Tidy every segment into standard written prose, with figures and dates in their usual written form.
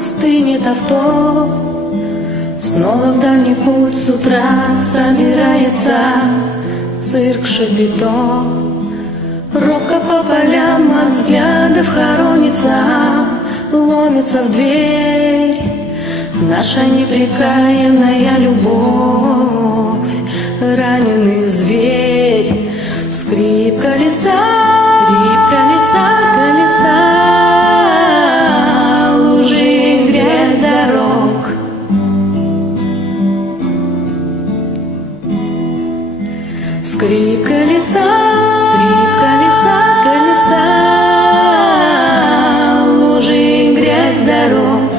стынет авто. Снова в дальний путь с утра собирается цирк Шапито. Робко по полям от взглядов хоронится, ломится в дверь наша непрекаянная любовь. Раненый зверь, скрип колеса, лужи, грязь дорог. Скрип колеса, лужи, грязь дорог.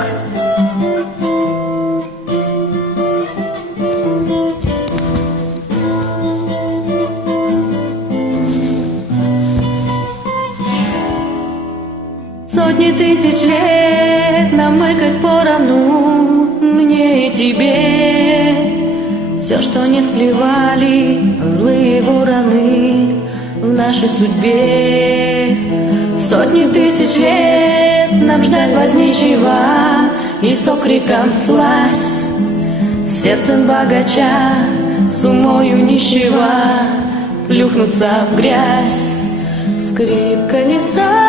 Сотни тысяч лет нам мыкать поровну, мне и тебе. Все, что не склевали злые вороны в нашей судьбе. Сотни тысяч лет нам ждать возничего и с окриком вслась, сердцем богача, с умою нищего плюхнуться в грязь. Скрип колеса,